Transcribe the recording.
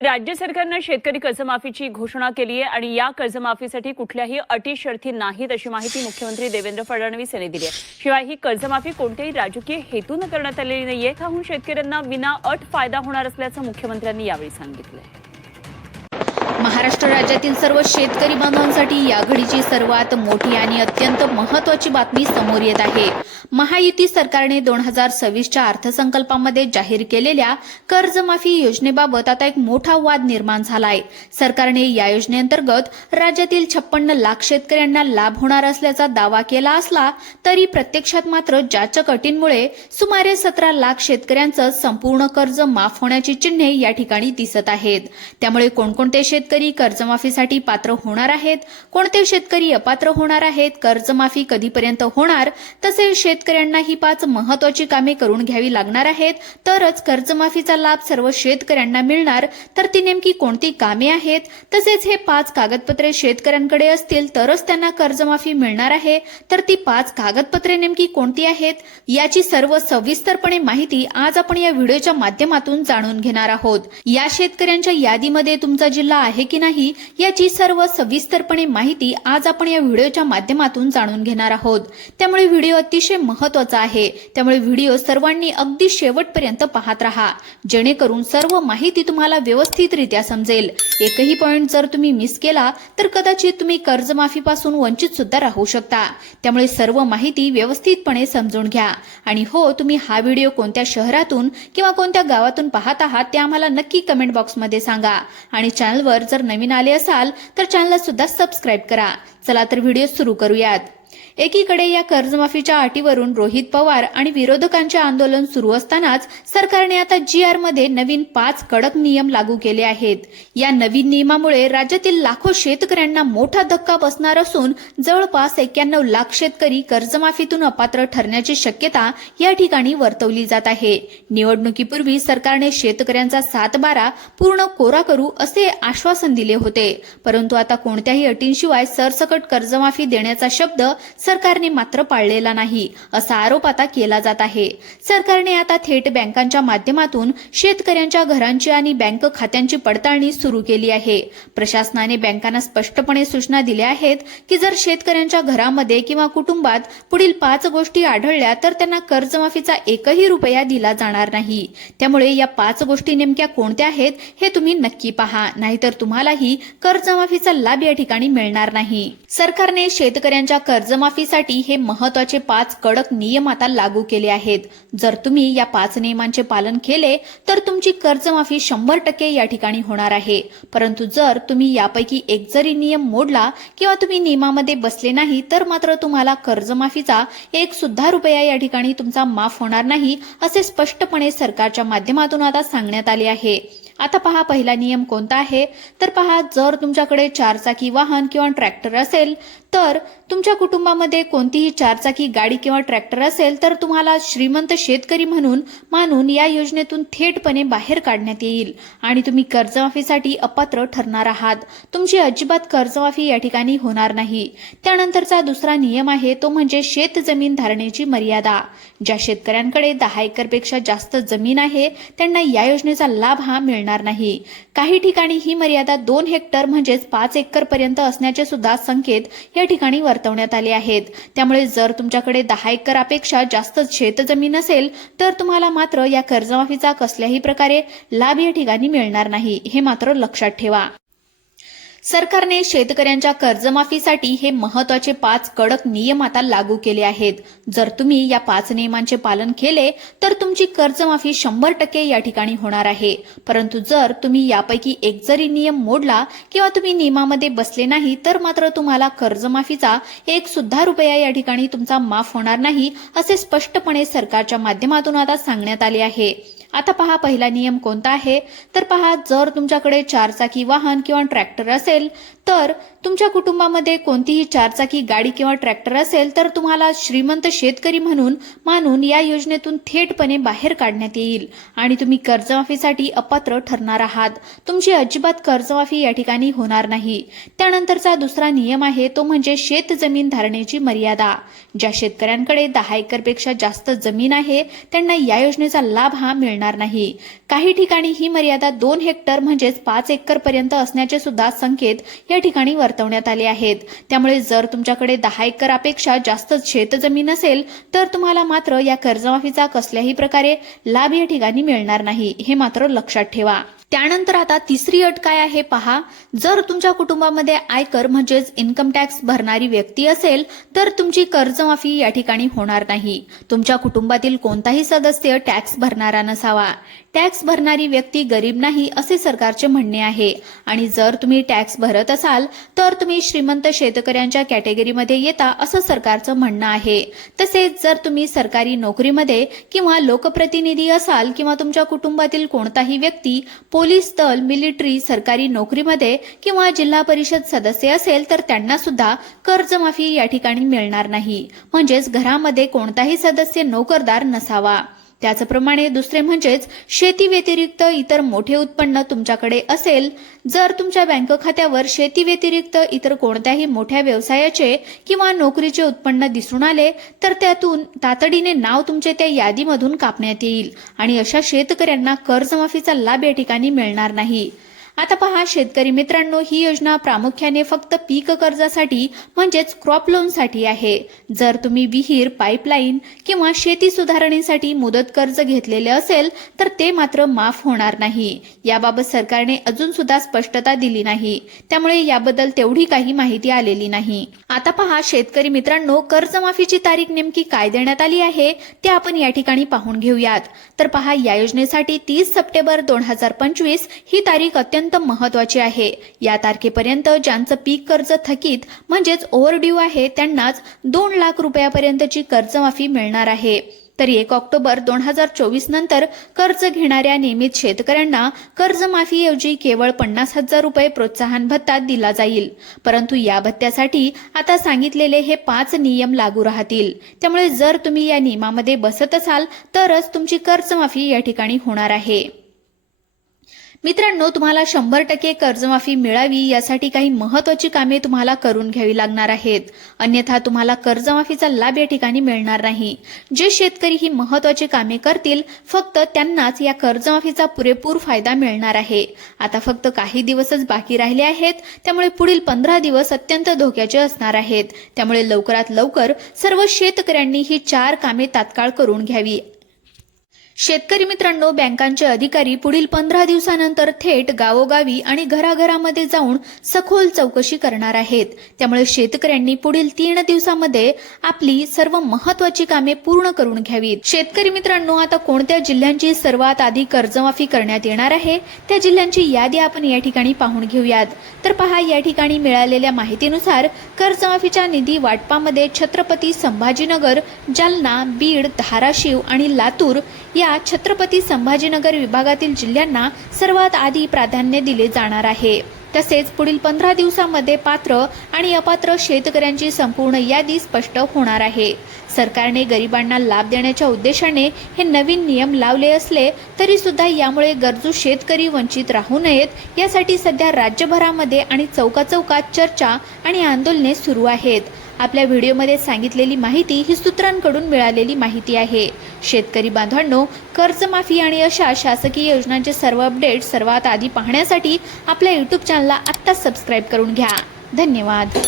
राज्य सरकारनं शेतकरी कर्जमाफीची घोषणा केली आहे आणि या कर्जमाफीसाठी कुठल्याही अटी शर्ती नाहीत अशी माहिती मुख्यमंत्री देवेंद्र फडणवीस यांनी दिली आहे। शिवाय ही कर्जमाफी कोणत्याही राजकीय हेतून करण्यात आलेली नाहीये। त्याहून शेतकऱ्यांना विना अट फायदा होणार असल्याचं मुख्यमंत्र्यांनी यावेळी सांगितलं। महाराष्ट्र राज्यातील सर्व शेतकरी बांधवांसाठी या घडीची सर्वात मोठी आणि अत्यंत महत्त्वाची बातमी समोर येत आहे। महायुती सरकारने 2026च्या अर्थसंकल्पामध्ये जाहीर केलेल्या कर्जमाफी योजनेबाबत आता एक मोठा वाद निर्माण झाला आहे। सरकारने या योजनेअंतर्गत राज्यातील 56 लाख शेतकऱ्यांना लाभ होणार असल्याचा दावा केला असला तरी प्रत्यक्षात मात्र जाचक अटींमुळे सुमारे 17 लाख शेतकऱ्यांचं संपूर्ण कर्ज माफ होण्याची चिन्हे या ठिकाणी दिसत आहेत। त्यामुळे कोणकोणते शेतकरी कर्जमाफीसाठी पात्र होणार आहेत, कोणते शेतकरी अपात्र होणार आहेत, कर्जमाफी कधीपर्यंत होणार, तसेच शेतकऱ्यांना ही 5 महत्त्वाची कामे करून घ्यावी लागणार आहेत तरच कर्जमाफीचा लाभ सर्व शेतकऱ्यांना मिळणार, तर ती नेमकी कोणती कामे आहेत, तसेच हे 5 कागदपत्रे शेतकऱ्यांकडे असतील तरच त्यांना कर्जमाफी मिळणार आहे, तर ती 5 कागदपत्रे नेमकी कोणती आहेत याची सर्व सविस्तरपणे माहिती आज आपण या व्हिडिओच्या माध्यमातून जाणून घेणार आहोत। या शेतकऱ्यांच्या यादीमध्ये तुमचा जिल्हा आहे की नाही याची सर्व सविस्तरपणे माहिती आज आपण या व्हिडिओच्या माध्यमातून जाणून घेणार आहोत। त्यामुळे व्हिडिओ अतिशय महत्त्वाचा आहे, त्यामुळे व्हिडिओ सर्वांनी अगदी शेवटपर्यंत पाहत राहा, जेणेकरून सर्व माहिती तुम्हाला व्यवस्थितरित्या समजेल। एकही पॉइंट जर तुम्ही मिस केला तर कदाचित तुम्ही कर्जमाफीपासून वंचित सुद्धा राहू शकता। त्यामुळे सर्व माहिती व्यवस्थितपणे समजून घ्या। आणि हो, तुम्ही हा व्हिडिओ कोणत्या शहरातून किंवा कोणत्या गावातून पाहत आहात ते आम्हाला नक्की कमेंट बॉक्समध्ये सांगा। आणि चॅनलवर जर नवीन आले असाल तर चॅनलला सुद्धा सबस्क्राइब करा। चला तर व्हिडिओ सुरू करूयात। एकीकडे या कर्जमाफीच्या अटीवरून रोहित पवार आणि विरोधकांचे आंदोलन सुरू असतानाच सरकारने आता GR मध्ये नवीन 5 कडक नियम लागू केले आहेत। या नवीन नियमामुळे राज्यातील लाखो शेतकऱ्यांना मोठा धक्का बसणार असून जवळपास 91 लाख शेतकरी कर्जमाफीतून अपात्र ठरण्याची शक्यता या ठिकाणी वर्तवली जात आहे। निवडणुकीपूर्वी सरकारने शेतकऱ्यांचा 7/12 पूर्ण कोरा करू असे आश्वासन दिले होते, परंतु आता कोणत्याही अटींशिवाय सरसकट कर्जमाफी देण्याचा शब्द सरकारने मात्र पाळलेला नाही असा आरोप आता केला जात आहे। सरकारने आता थेट बँकांच्या माध्यमातून शेतकऱ्यांच्या घरांची आणि बँक खात्यांची पडताळणी सुरू केली आहे। प्रशासनाने बँकांना स्पष्टपणे सूचना दिल्या आहेत की जर शेतकऱ्यांच्या घरामध्ये किंवा कुटुंबात पुढील 5 गोष्टी आढळल्या तर त्यांना कर्जमाफीचा एकही रुपया दिला जाणार नाही। त्यामुळे या 5 गोष्टी नेमक्या कोणत्या आहेत हे तुम्ही नक्की पहा, नाहीतर तुम्हालाही कर्जमाफीचा लाभ या ठिकाणी मिळणार नाही। सरकारने शेतकऱ्यांच्या कर्जमाफीसाठी हे महत्त्वाचे 5 कडक नियम आता लागू केले आहेत। जर तुम्ही या 5 नियमांचे पालन केले तर तुमची कर्जमाफी 100% या ठिकाणी होणार आहे, परंतु जर तुम्ही यापैकी एक जरी नियम मोडला किंवा तुम्ही नियमामध्ये बसले नाही तर मात्र तुम्हाला कर्जमाफीचा एक सुद्धा रुपया या ठिकाणी तुमचा माफ होणार नाही असे स्पष्टपणे सरकारच्या माध्यमातून आता सांगण्यात आले आहे। आता पहा, पहिला नियम कोणता आहे तर पहा, जर तुमच्याकडे 4 चाकी वाहन किंवा ट्रॅक्टर असेल तर तुमच्या कुटुंबामध्ये कोणतीही 4 चाकी गाडी किंवा ट्रॅक्टर असेल तर तुम्हाला श्रीमंत शेतकरी म्हणून मानून या योजनेतून थेटपणे बाहेर काढण्यात येईल आणि तुम्ही कर्जमाफीसाठी अपात्र ठरणार आहात। तुमची अजिबात कर्जमाफी या ठिकाणी होणार नाही। त्यानंतरचा दुसरा नियम आहे तो म्हणजे शेत जमीन धारणेची मर्यादा। ज्या शेतकऱ्यांकडे 10 एकरपेक्षा जास्त जमीन आहे त्यांना या योजनेचा लाभ हा मिळणार नाही। काही ठिकाणी ही मर्यादा 2 हेक्टर म्हणजेच 5 एकर पर्यंत असण्याचे सुद्धा संकेत या ठिकाणी वर्तवण्यात आले आहेत। त्यामुळे जर तुमच्याकडे 10 एकरापेक्षा जास्त शेतजमीन असेल तर तुम्हाला मात्र या कर्जमाफीचा कसल्याही प्रकारे लाभ या ठिकाणी मिळणार नाही, हे मात्र लक्षात ठेवा। सरकारने शेतकऱ्यांच्या कर्जमाफीसाठी हे महत्त्वाचे 5 कडक नियम आता लागू केले आहेत। जर तुम्ही या 5 नियमांचे पालन केले तर तुमची कर्जमाफी 100% या ठिकाणी होणार आहे, परंतु जर तुम्ही यापैकी एक जरी नियम मोडला किंवा तुम्ही नियमामध्ये बसले नाही तर मात्र तुम्हाला कर्जमाफीचा एक सुद्धा रुपया या ठिकाणी तुमचा माफ होणार नाही असे स्पष्टपणे सरकारच्या माध्यमातून आता सांगण्यात आले आहे। आता पहा, पहिला नियम कोणता आहे तर पहा, जर तुमच्याकडे 4 चाकी वाहन किंवा ट्रॅक्टर असेल तर तुमच्या कुटुंबामध्ये कोणतीही 4 चाकी गाडी किंवा ट्रॅक्टर असेल तर तुम्हाला श्रीमंत शेतकरी म्हणून मानून या योजनेतून थेटपणे बाहेर काढण्यात येईल आणि तुम्ही कर्जमाफीसाठी अपात्र ठरणार आहात। तुमची अजिबात कर्जमाफी या ठिकाणी होणार नाही। त्यानंतरचा दुसरा नियम आहे तो म्हणजे शेत जमीन धारणेची मर्यादा। ज्या शेतकऱ्यांकडे 10 एकरपेक्षा जास्त जमीन आहे त्यांना या योजनेचा लाभ हा मिळणार मिळणार नाही. काही ठिकाणी ही मर्यादा 2 हेक्टर म्हणजेच 5 एकर पर्यंत असण्याचे सुद्धा संकेत या ठिकाणी वर्तवण्यात आले आहेत. त्यामुळे जर तुमच्याकडे 10 एकरापेक्षा जास्त शेतजमीन असेल तर तुम्हाला मात्र या कर्जमाफीचा कसल्याही प्रकारे लाभ या ठिकाणी मिळणार नाही, हे मात्र लक्षात ठेवा. त्यानंतर आता तिसरी अट काय आहे पहा. जर तुमच्या कुटुंबामध्ये आयकर म्हणजेच इन्कम टॅक्स भरणारी व्यक्ती असेल तर तुमची कर्जमाफी या ठिकाणी होणार नाही. तुमच्या कुटुंबातील कोणताही सदस्य टॅक्स भरणारा नसावा. टॅक्स भरणारी व्यक्ती गरीब नाही असे सरकारचे म्हणणे आहे आणि जर तुम्ही टॅक्स भरत असाल तर तुम्ही श्रीमंत शेतकऱ्यांच्या कॅटेगरीमध्ये येता असं सरकारचं म्हणणं आहे. तसेच जर तुम्ही सरकारी नोकरीमध्ये किंवा लोकप्रतिनिधी असाल किंवा तुमच्या कुटुंबातील कोणताही व्यक्ती पोलीस दल, मिलिटरी, सरकारी नोकरीमध्ये किंवा जिल्हा परिषद सदस्य असेल तर त्यांना सुद्धा कर्जमाफी या ठिकाणी मिळणार नाही. म्हणजेच घरामध्ये कोणताही सदस्य नोकरदार नसावा. त्याचप्रमाणे दुसरे म्हणजेच शेती व्यतिरिक्त इतर मोठे उत्पन्न तुमच्याकडे असेल. जर तुमच्या बँक खात्यावर शेती व्यतिरिक्त इतर कोणत्याही मोठ्या व्यवसायाचे किंवा नोकरीचे उत्पन्न दिसून आले तर त्यातून तातडीने नाव तुमचे त्या यादीमधून कापण्यात येईल आणि अशा शेतकऱ्यांना कर्जमाफीचा लाभ या ठिकाणी मिळणार नाही. आता पहा शेतकरी मित्रांनो, ही योजना प्रामुख्याने फक्त पीक कर्जासाठी म्हणजेच क्रॉप लोनसाठी आहे. जर तुम्ही विहीर, पाईपलाईन किंवा शेती सुधारणेसाठी मुदत कर्ज घेतलेले असेल तर ते मात्र माफ होणार नाही. याबाबत सरकारने अजून सुद्धा स्पष्टता दिली नाही, त्यामुळे याबद्दल तेवढी काही माहिती आलेली नाही. आता पहा शेतकरी मित्रांनो, कर्जमाफीची तारीख नेमकी काय देण्यात आली आहे ते आपण या ठिकाणी पाहून घेऊयात. तर पहा, या योजनेसाठी 30 सप्टेंबर 2025 ही तारीख अत्यंत महत्वाची आहे. या तारखेपर्यंत ज्यांचं पीक कर्ज थकीत म्हणजेच ओव्हरड्यू आहे त्यांनाच 2 लाख रुपयापर्यंतची कर्जमाफी मिळणार आहे. तर 1 ऑक्टोबर 2024 नंतर कर्ज घेणाऱ्या नियमित शेतकऱ्यांना कर्जमाफीऐवजी केवळ 50,000 रुपये प्रोत्साहन भत्ता दिला जाईल. परंतु या भत्त्यासाठी आता सांगितलेले हे 5 नियम लागू राहतील. त्यामुळे जर तुम्ही या नियमामध्ये बसत असाल तरच तुमची कर्जमाफी या ठिकाणी होणार आहे. मित्रांनो, तुम्हाला 100% कर्जमाफी मिळावी यासाठी काही महत्त्वाची कामे तुम्हाला करून घ्यावी लागणार आहेत. अन्यथा तुम्हाला कर्जमाफीचा लाभ या ठिकाणी मिळणार नाही. जे शेतकरी ही महत्त्वाची कामे करतील फक्त त्यांनाच या कर्जमाफीचा पुरेपूर फायदा मिळणार आहे. आता फक्त काही दिवसच बाकी राहिले आहेत, त्यामुळे पुढील 15 दिवस अत्यंत धोक्याचे असणार आहेत. त्यामुळे लवकरात लवकर सर्व शेतकऱ्यांनी ही 4 कामे तात्काळ करून घ्यावी. शेतकरी मित्रांनो, बँकांचे अधिकारी पुढील 15 दिवसानंतर थेट गावोगावी आणि घराघरामध्ये जाऊन सखोल चौकशी करणार आहेत. त्यामुळे शेतकऱ्यांनी पुढील 3 दिवसामध्ये आपली सर्व महत्त्वाची कामे पूर्ण करून घ्यावीत. शेतकरी मित्रांनो, आता कोणत्या जिल्ह्यांची सर्वात आधी कर्जमाफी करण्यात येणार आहे त्या जिल्ह्यांची यादी आपण या ठिकाणी पाहून घेऊयात. तर पहा, या ठिकाणी मिळालेल्या माहितीनुसार कर्जमाफीच्या निधी वाटपामध्ये छत्रपती संभाजीनगर, जालना, बीड, धाराशिव आणि लातूर या छत्रपती संभाजीनगर विभागातील जिल्ह्यांना सर्वात आधी प्राधान्य दिले जाणार आहे. तसेच पुढील 15 दिवसांमध्ये पात्र आणि अपात्र शेतकऱ्यांची संपूर्ण यादी स्पष्ट होणार आहे. सरकारने गरिबांना लाभ देण्याच्या उद्देशाने हे नवीन नियम लावले असले तरी सुद्धा यामुळे गरजू शेतकरी वंचित राहू नयेत यासाठी सध्या राज्यभरामध्ये आणि चौकाचौकात चर्चा आणि आंदोलने सुरू आहेत. आपल्या व्हिडिओमध्ये सांगितलेली माहिती ही सूत्रांकडून मिळालेली माहिती आहे. शेतकरी बांधवांनो, कर्जमाफी आणि अशा शासकीय योजनांचे सर्व अपडेट सर्वात आधी पाहण्यासाठी आपल्या YouTube चॅनलला आत्ताच सबस्क्राईब करून घ्या. धन्यवाद.